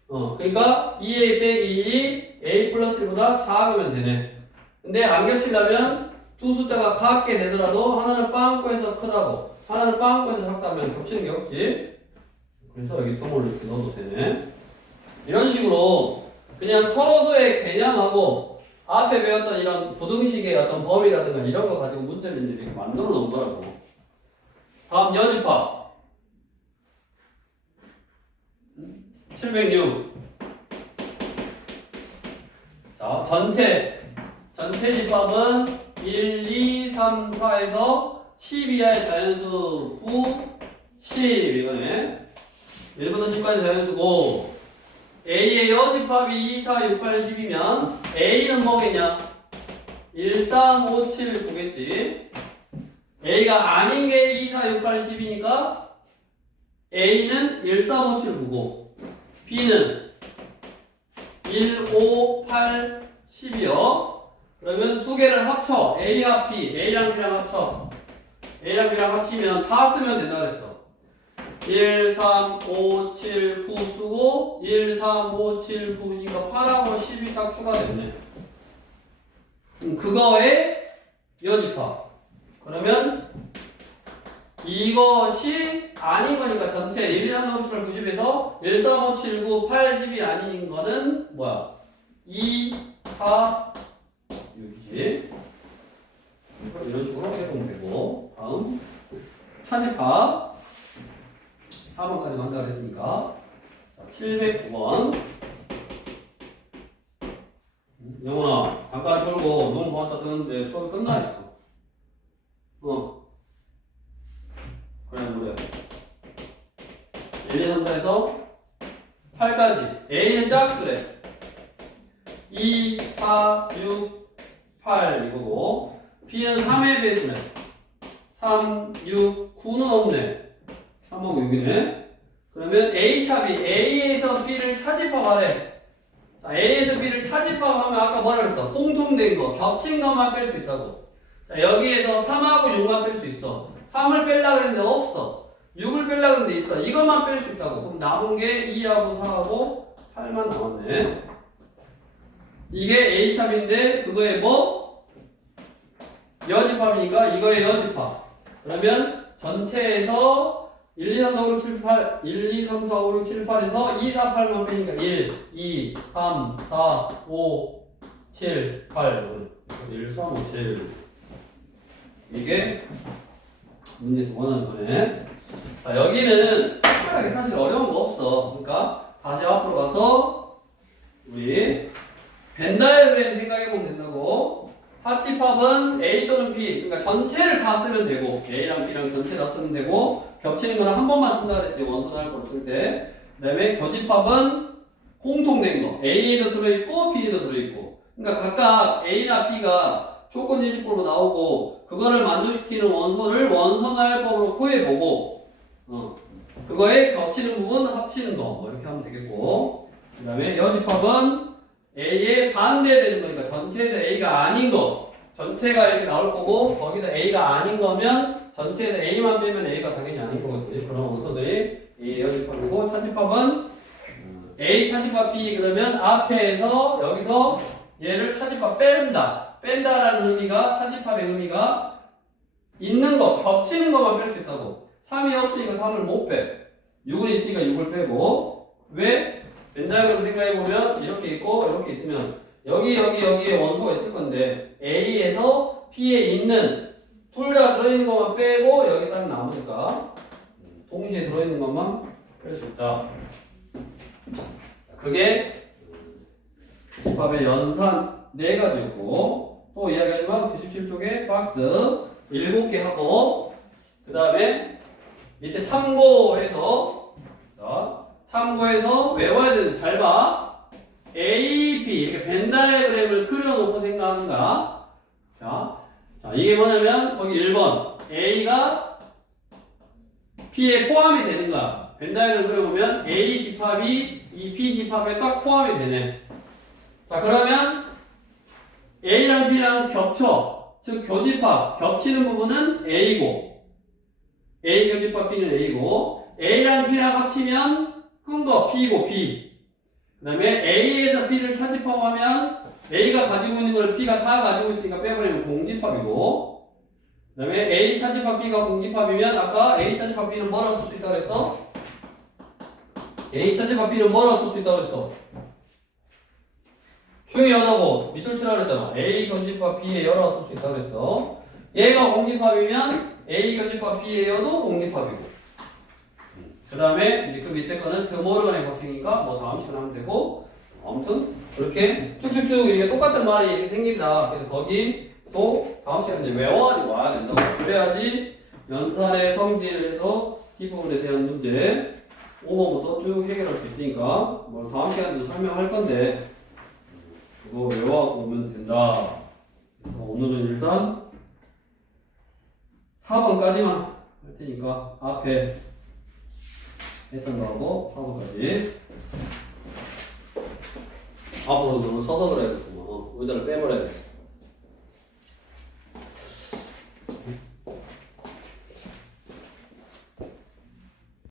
그러니까 2A 빼기 1이 A 플러스 1보다 작으면 되네. 근데 안 겹치려면 두 숫자가 같게 되더라도 하나는 빵꾸에서 크다고, 하나는 빵꾸에서 작다면 겹치는 게 없지. 그래서 여기 통을 이렇게 넣어도 되네. 이런 식으로 그냥 서로서의 개념하고 앞에 배웠던 이런 부등식의 어떤 범위라든가 이런 거 가지고 문제를 이제 이렇게 만들어 놓은 거라고. 다음 여집합 706. 자, 전체 집합은 1, 2, 3, 4에서 10 이하의 자연수 9, 10 이거네. 1부터 10까지 자연수고, A의 여집합이 2, 4, 6, 8, 10이면 A는 뭐겠냐? 1, 3, 5, 7, 9겠지. A가 아닌 게 2, 4, 6, 8, 10이니까 A는 1, 3, 5, 7, 9고 B는 1, 5, 8, 10이요. 그러면 두 개를 합쳐. A 합 B, A랑 B랑 합쳐. A랑 B랑 합치면 다 쓰면 된다 그랬어. 1, 3, 5, 7, 9 쓰고 1, 3, 5, 7, 9니까 8하고 10이 딱 추가됐네. 그거의 여집합. 그러면 이것이 아닌 거니까 전체 1, 2, 3, 4, 5, 7, 8, 90에서 1, 3, 5, 7, 9, 8, 10이 아닌 거는 뭐야? 2, 4, 6이지. 이런 식으로 해보면 되고, 다음 차집합 4번까지 만들어 했으니까 709번. 영훈아 잠깐 졸고 너무 고맙다 뜨는데 수업이 끝나 있어. 그래 뭐래 1, 2, 3, 4에서 8까지 A는 짝수래. 2, 4, 6, 8 이거고, B는 3의 배수네. 3, 6, 9는 없네. 3하고 6이네. 그러면 A차비, A에서 B를 차집합하래. 자, A에서 B를 차집합하면 아까 뭐라 그랬어? 공통된 거, 겹친 것만 뺄 수 있다고. 자, 여기에서 3하고 6만 뺄 수 있어. 3을 뺄라 그랬는데 없어. 6을 뺄라 그랬는데 있어. 이것만 뺄 수 있다고. 그럼 남은 게 2하고 4하고 8만 남았네. 이게 A차비인데 그거에 뭐? 여집합이니까 이거의 여집합. 그러면 전체에서 1, 2, 3, 4, 5, 6, 7, 8 1, 2, 3, 4, 5, 6, 7, 8에서 2, 4, 8만 빼니까 1, 2, 3, 4, 5, 7, 8 1, 3, 5, 7 이게 문제에서 원하는 거네. 자, 여기는 특별하게 사실 어려운 거 없어. 그러니까 다시 앞으로 가서 우리 벤 다이어그램 생각해보면 된다고. 합집합은 A 또는 B, 그러니까 전체를 다 쓰면 되고 A랑 B랑 전체 다 쓰면 되고 겹치는 거는 한 번만 쓴다 그랬지 원소나 걸 쓸 때. 그 다음에 교집합은 공통된 거 A에도 들어있고 B에도 들어있고, 그러니까 각각 A나 B가 조건 제시법으로 나오고 그거를 만족시키는 원소를 원소나열법으로 구해보고 그거에 겹치는 부분 합치는 거 뭐 이렇게 하면 되겠고, 그 다음에 여집합은 A에 반대되는 거니까 전체에서 A가 아닌 거, 전체가 이렇게 나올 거고 거기서 A가 아닌 거면 전체에서 A만 빼면 A가 당연히 아닌 거거든요. 그런 원소들이 A 여집합이고, 차집합은 A 차집합 B 그러면 앞에서 여기서 얘를 차집합 뺀다라는 의미가, 차집합의 의미가 있는 거, 겹치는 것만 뺄 수 있다고. 3이 없으니까 3을 못 빼. 6은 있으니까 6을 빼고. 왜? 벤다이어그램 생각해보면 이렇게 있고 이렇게 있으면 여기에 원소가 있을 건데 A에서 B에 있는 둘 다 들어있는 것만 빼고 여기 딱 남으니까 동시에 들어있는 것만 뺄 수 있다. 그게 집합의 연산 4가지였고, 또 이야기하지만 97쪽에 박스 7개 하고, 그 다음에 밑에 참고해서, 자, 참고해서 외워야 되는, 잘 봐. A, B 이렇게 벤 다이어그램을 그려놓고 생각하는가. 자, 이게 뭐냐면 거기 1번 A가 B에 포함이 되는가. 벤 다이어그램 그려보면 A 집합이 이 B 집합에 딱 포함이 되네. 자, 그러면 A랑 B랑 겹쳐. 즉 교집합 겹치는 부분은 A고, A 교집합 B는 A고, A랑 B랑 합치면 큰 거 B고 B. 그 다음에 A에서 B를 차집합하면 A가 가지고 있는 걸 B가 다 가지고 있으니까 빼버리면 공집합이고, 그 다음에 A 차집합 B가 공집합이면 아까 A 차집합 B는 뭐라고 쓸 수 있다고 그랬어? A 차집합 B는 뭐라고 쓸 수 있다고 그랬어? 중에 여다고 밑줄 치라고 그랬잖아. A 교집합 B에 여라고 쓸 수 있다고 그랬어. 얘가 공집합이면 A 교집합 B에 여도 공집합이고, 그 다음에 이제 그 밑에 거는 드모르간의 법칙이니까 뭐 다음 시간에 하면 되고, 아무튼 그렇게 쭉쭉쭉 이렇게 똑같은 말이 이렇게 생긴다. 그래서 거기 또 다음 시간에 이제 외워가지고 와야 된다고. 그래야지 연산의 성질을 해서 이 부분에 대한 문제 5번부터 쭉 해결할 수 있으니까 뭐 다음 시간에도 설명할 건데 그거 외워갖고 오면 된다. 그래서 오늘은 일단 4번까지만 할 테니까 앞에 했던 거하고 4번까지 앞으로 너는 서서 그래야겠구만. 의자를 빼버려야 돼.